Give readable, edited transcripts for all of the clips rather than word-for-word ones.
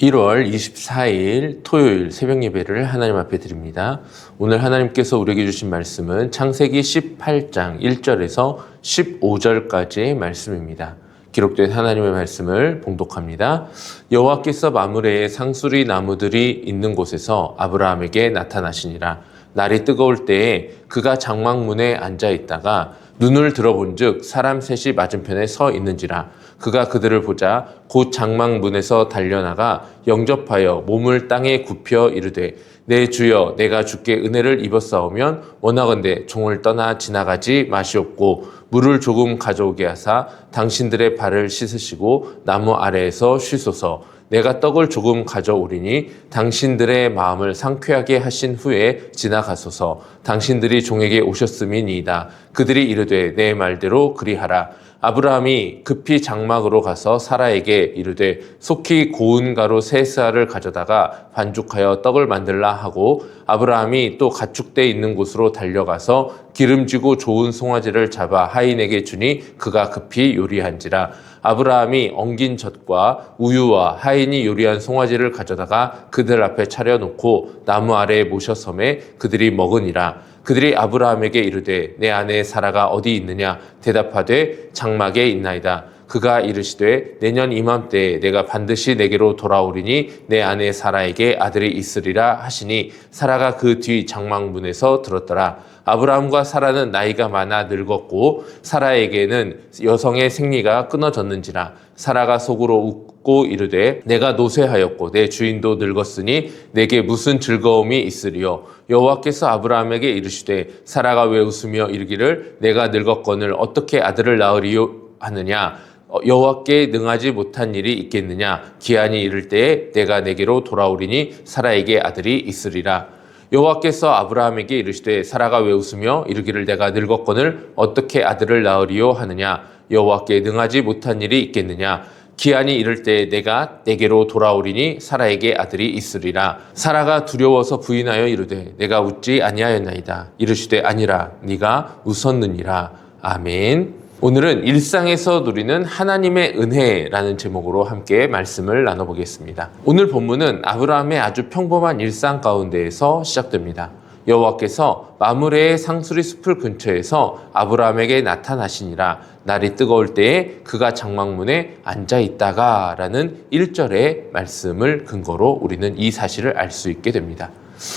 1월 24일 토요일 새벽 예배를 하나님 앞에 드립니다. 오늘 하나님께서 우리에게 주신 말씀은 창세기 18장 1절에서 15절까지의 말씀입니다. 기록된 하나님의 말씀을 봉독합니다. 여호와께서 마므레의 상수리 나무들이 있는 곳에서 아브라함에게 나타나시니라. 날이 뜨거울 때에 그가 장막문에 앉아 있다가 눈을 들어본즉 사람 셋이 맞은편에 서 있는지라. 그가 그들을 보자 곧 장막문에서 달려나가 영접하여 몸을 땅에 굽혀 이르되 내 주여 내가 주께 은혜를 입었사오면 원하건대 종을 떠나 지나가지 마시옵고 물을 조금 가져오게 하사 당신들의 발을 씻으시고 나무 아래에서 쉬소서. 내가 떡을 조금 가져오리니 당신들의 마음을 상쾌하게 하신 후에 지나가소서. 당신들이 종에게 오셨음이니이다. 그들이 이르되 내 말대로 그리하라. 아브라함이 급히 장막으로 가서 사라에게 이르되 속히 고운 가루 세 스아를 가져다가 반죽하여 떡을 만들라 하고 아브라함이 또 가축대 있는 곳으로 달려가서 기름지고 좋은 송아지를 잡아 하인에게 주니 그가 급히 요리한지라. 아브라함이 엉긴 젖과 우유와 하인이 요리한 송아지를 가져다가 그들 앞에 차려놓고 나무 아래에 모셔 섬에 그들이 먹으니라. 그들이 아브라함에게 이르되 내 아내 사라가 어디 있느냐? 대답하되 장막에 있나이다. 그가 이르시되 내년 이맘때에 내가 반드시 내게로 돌아오리니 내 아내 사라에게 아들이 있으리라 하시니 사라가 그 뒤 장막문에서 들었더라. 아브라함과 사라는 나이가 많아 늙었고 사라에게는 여성의 생리가 끊어졌는지라. 사라가 속으로 웃고 이르되 내가 노쇠하였고 내 주인도 늙었으니 내게 무슨 즐거움이 있으리요. 여호와께서 아브라함에게 이르시되 사라가 왜 웃으며 이르기를 내가 늙었거늘 어떻게 아들을 낳으리요 하느냐. 여호와께 능하지 못한 일이 있겠느냐. 기한이 이를 때에 내가 내게로 돌아오리니 사라에게 아들이 있으리라. 여호와께서 아브라함에게 이르시되 사라가 왜 웃으며 이르기를 내가 늙었거늘 어떻게 아들을 낳으리요 하느냐. 여호와께 능하지 못한 일이 있겠느냐. 기한이 이를 때에 내가 내게로 돌아오리니 사라에게 아들이 있으리라. 사라가 두려워서 부인하여 이르되 내가 웃지 아니하였나이다. 이르시되 아니라 네가 웃었느니라. 아멘. 오늘은 일상에서 누리는 하나님의 은혜라는 제목으로 함께 말씀을 나눠보겠습니다. 오늘 본문은 아브라함의 아주 평범한 일상 가운데에서 시작됩니다. 여호와께서 마므레의 상수리 숲을 근처에서 아브라함에게 나타나시니라. 날이 뜨거울 때에 그가 장막문에 앉아 있다가 라는 1절의 말씀을 근거로 우리는 이 사실을 알 수 있게 됩니다.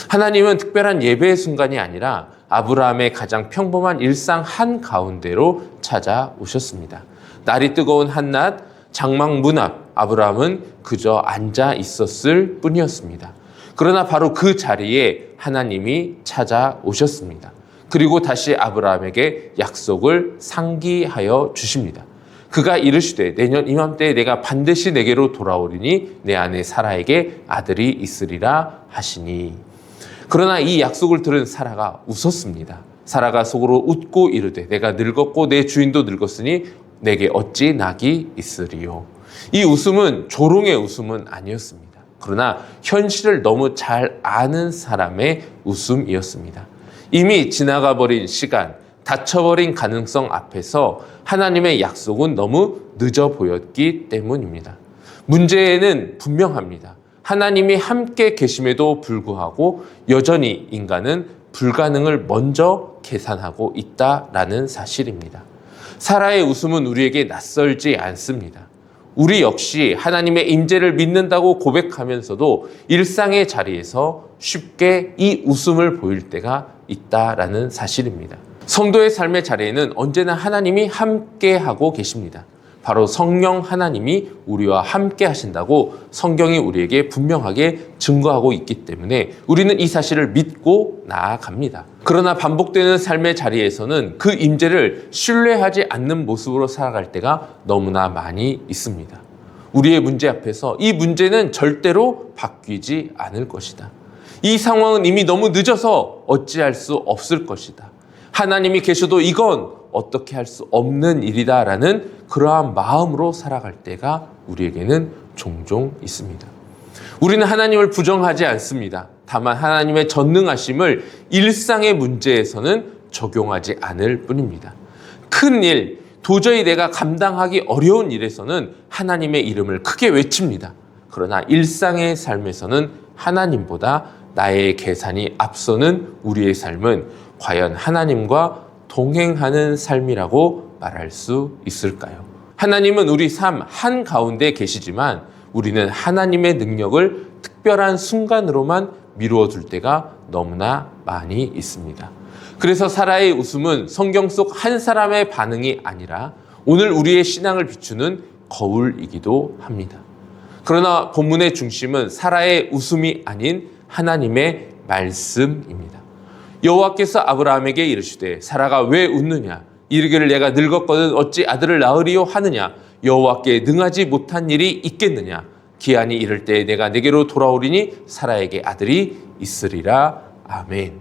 하나님은 특별한 예배의 순간이 아니라 아브라함의 가장 평범한 일상 한가운데로 찾아오셨습니다. 날이 뜨거운 한낮 장막문 앞 아브라함은 그저 앉아 있었을 뿐이었습니다. 그러나 바로 그 자리에 하나님이 찾아오셨습니다. 그리고 다시 아브라함에게 약속을 상기하여 주십니다. 그가 이르시되 내년 이맘때에 내가 반드시 내게로 돌아오리니 내 아내 사라에게 아들이 있으리라 하시니. 그러나 이 약속을 들은 사라가 웃었습니다. 사라가 속으로 웃고 이르되 내가 늙었고 내 주인도 늙었으니 내게 어찌 낙이 있으리요. 이 웃음은 조롱의 웃음은 아니었습니다. 그러나 현실을 너무 잘 아는 사람의 웃음이었습니다. 이미 지나가 버린 시간, 닫혀버린 가능성 앞에서 하나님의 약속은 너무 늦어 보였기 때문입니다. 문제는 분명합니다. 하나님이 함께 계심에도 불구하고 여전히 인간은 불가능을 먼저 계산하고 있다라는 사실입니다. 사라의 웃음은 우리에게 낯설지 않습니다. 우리 역시 하나님의 임재를 믿는다고 고백하면서도 일상의 자리에서 쉽게 이 웃음을 보일 때가 있다라는 사실입니다. 성도의 삶의 자리에는 언제나 하나님이 함께하고 계십니다. 바로 성령 하나님이 우리와 함께 하신다고 성경이 우리에게 분명하게 증거하고 있기 때문에 우리는 이 사실을 믿고 나아갑니다. 그러나 반복되는 삶의 자리에서는 그 임재를 신뢰하지 않는 모습으로 살아갈 때가 너무나 많이 있습니다. 우리의 문제 앞에서 이 문제는 절대로 바뀌지 않을 것이다. 이 상황은 이미 너무 늦어서 어찌할 수 없을 것이다. 하나님이 계셔도 이건 어떻게 할 수 없는 일이다라는 그러한 마음으로 살아갈 때가 우리에게는 종종 있습니다. 우리는 하나님을 부정하지 않습니다. 다만 하나님의 전능하심을 일상의 문제에서는 적용하지 않을 뿐입니다. 큰 일, 도저히 내가 감당하기 어려운 일에서는 하나님의 이름을 크게 외칩니다. 그러나 일상의 삶에서는 하나님보다 나의 계산이 앞서는 우리의 삶은 과연 하나님과 동행하는 삶이라고 말할 수 있을까요? 하나님은 우리 삶 한가운데 계시지만 우리는 하나님의 능력을 특별한 순간으로만 미루어 둘 때가 너무나 많이 있습니다. 그래서 사라의 웃음은 성경 속 한 사람의 반응이 아니라 오늘 우리의 신앙을 비추는 거울이기도 합니다. 그러나 본문의 중심은 사라의 웃음이 아닌 하나님의 말씀입니다. 여호와께서 아브라함에게 이르시되 사라가 왜 웃느냐? 이르기를 내가 늙었거든 어찌 아들을 낳으리요 하느냐? 여호와께 능하지 못한 일이 있겠느냐? 기한이 이를 때 내가 내게로 돌아오리니 사라에게 아들이 있으리라. 아멘.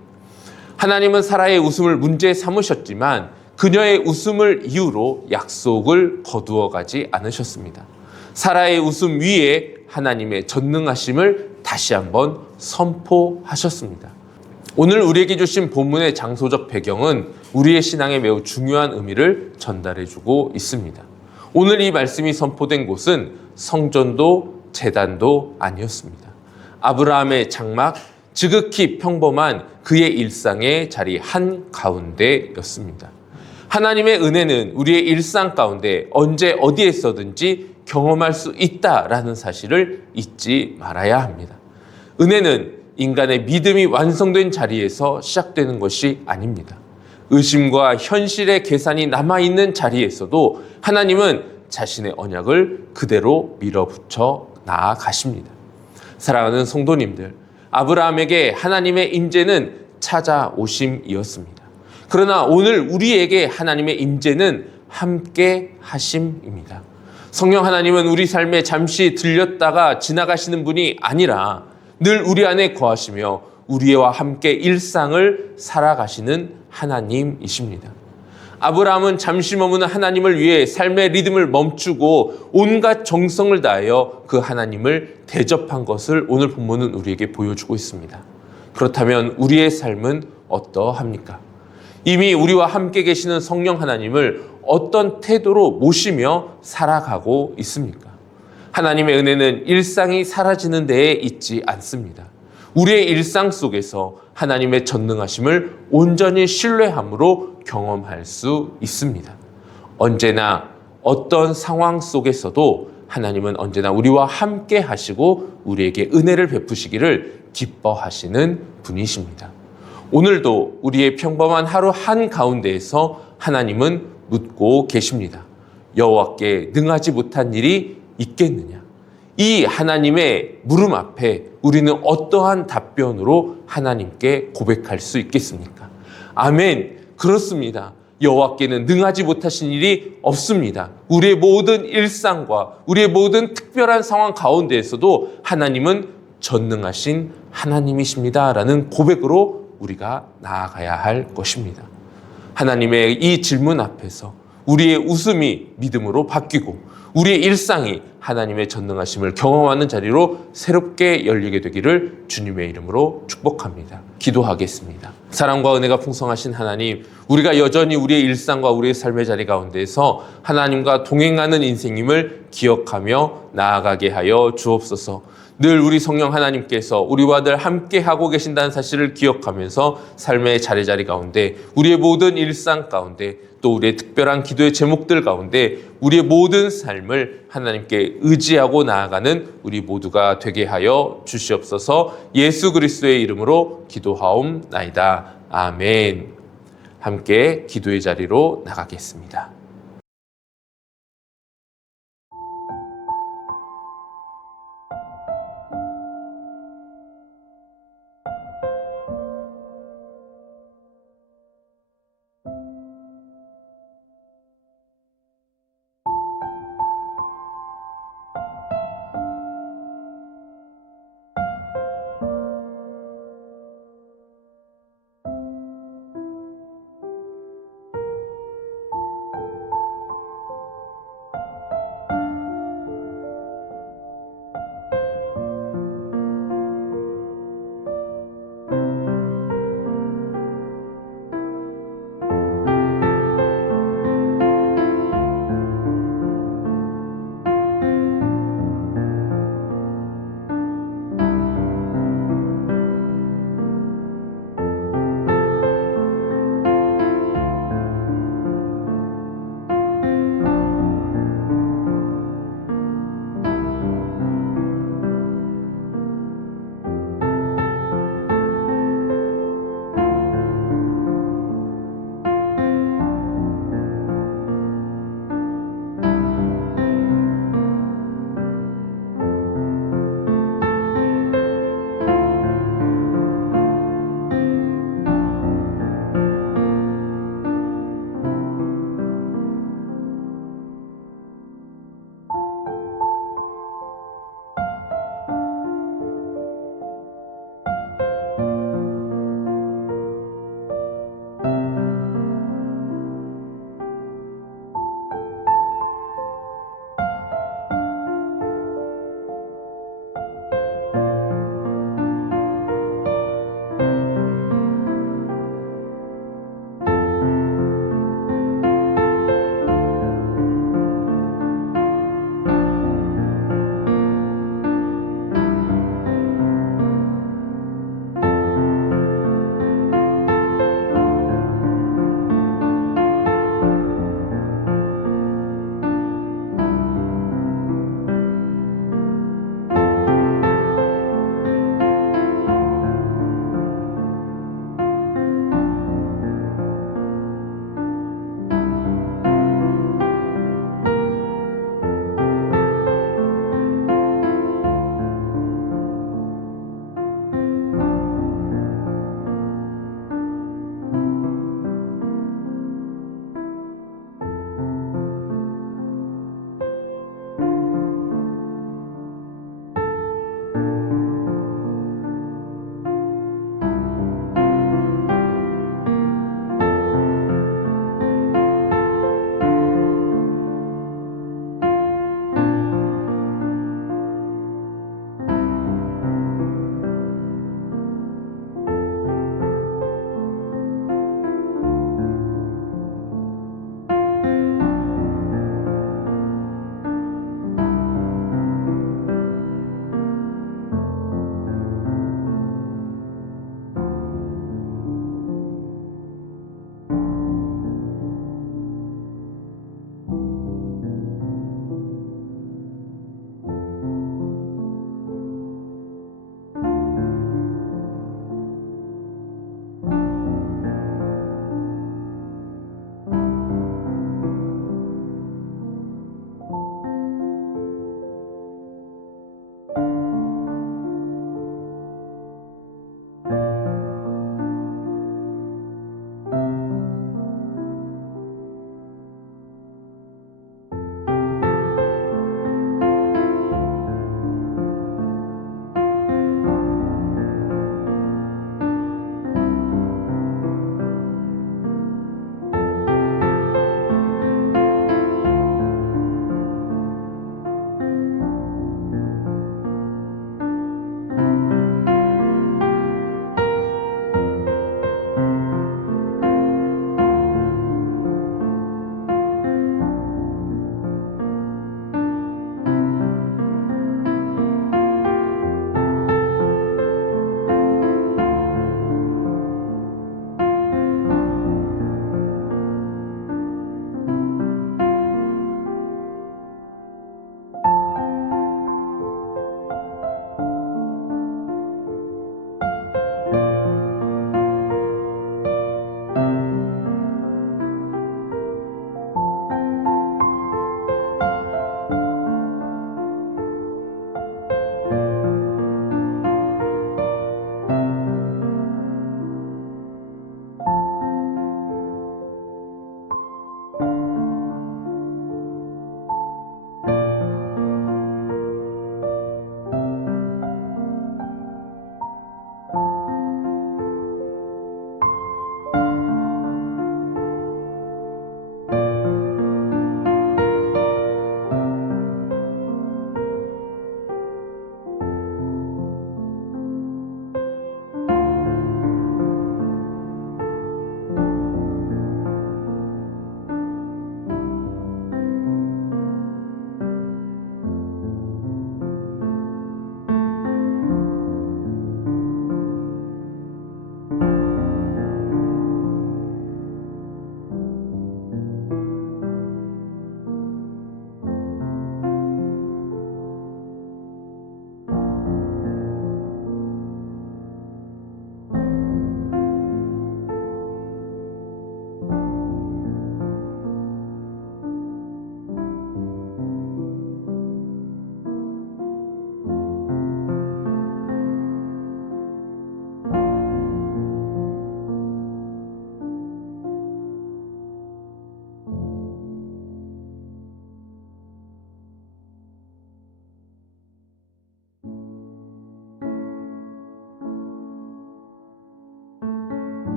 하나님은 사라의 웃음을 문제 삼으셨지만 그녀의 웃음을 이유로 약속을 거두어 가지 않으셨습니다. 사라의 웃음 위에 하나님의 전능하심을 다시 한번 선포하셨습니다. 오늘 우리에게 주신 본문의 장소적 배경은 우리의 신앙에 매우 중요한 의미를 전달해주고 있습니다. 오늘 이 말씀이 선포된 곳은 성전도 제단도 아니었습니다. 아브라함의 장막, 지극히 평범한 그의 일상의 자리 한가운데였습니다. 하나님의 은혜는 우리의 일상 가운데 언제 어디에서든지 경험할 수 있다라는 사실을 잊지 말아야 합니다. 은혜는 인간의 믿음이 완성된 자리에서 시작되는 것이 아닙니다. 의심과 현실의 계산이 남아있는 자리에서도 하나님은 자신의 언약을 그대로 밀어붙여 나아가십니다. 사랑하는 성도님들, 아브라함에게 하나님의 임재는 찾아오심이었습니다. 그러나 오늘 우리에게 하나님의 임재는 함께 하심입니다. 성령 하나님은 우리 삶에 잠시 들렸다가 지나가시는 분이 아니라 늘 우리 안에 거하시며 우리와 함께 일상을 살아가시는 하나님이십니다. 아브라함은 잠시 머무는 하나님을 위해 삶의 리듬을 멈추고 온갖 정성을 다하여 그 하나님을 대접한 것을 오늘 본문은 우리에게 보여주고 있습니다. 그렇다면 우리의 삶은 어떠합니까? 이미 우리와 함께 계시는 성령 하나님을 어떤 태도로 모시며 살아가고 있습니까? 하나님의 은혜는 일상이 사라지는 데에 있지 않습니다. 우리의 일상 속에서 하나님의 전능하심을 온전히 신뢰함으로 경험할 수 있습니다. 언제나 어떤 상황 속에서도 하나님은 언제나 우리와 함께 하시고 우리에게 은혜를 베푸시기를 기뻐하시는 분이십니다. 오늘도 우리의 평범한 하루 한가운데에서 하나님은 묻고 계십니다. 여호와께 능하지 못한 일이 있겠느냐? 이 하나님의 물음 앞에 우리는 어떠한 답변으로 하나님께 고백할 수 있겠습니까? 아멘. 그렇습니다. 여호와께는 능하지 못하신 일이 없습니다. 우리의 모든 일상과 우리의 모든 특별한 상황 가운데에서도 하나님은 전능하신 하나님이십니다라는 고백으로 우리가 나아가야 할 것입니다. 하나님의 이 질문 앞에서 우리의 웃음이 믿음으로 바뀌고 우리의 일상이 하나님의 전능하심을 경험하는 자리로 새롭게 열리게 되기를 주님의 이름으로 축복합니다. 기도하겠습니다. 사랑과 은혜가 풍성하신 하나님, 우리가 여전히 우리의 일상과 우리의 삶의 자리 가운데서 하나님과 동행하는 인생임을 기억하며 나아가게 하여 주옵소서. 늘 우리 성령 하나님께서 우리와 늘 함께하고 계신다는 사실을 기억하면서 삶의 자리 가운데 우리의 모든 일상 가운데 또 우리의 특별한 기도의 제목들 가운데 우리의 모든 삶을 하나님께 의지하고 나아가는 우리 모두가 되게 하여 주시옵소서. 예수 그리스도의 이름으로 기도하옵나이다. 아멘. 함께 기도의 자리로 나가겠습니다.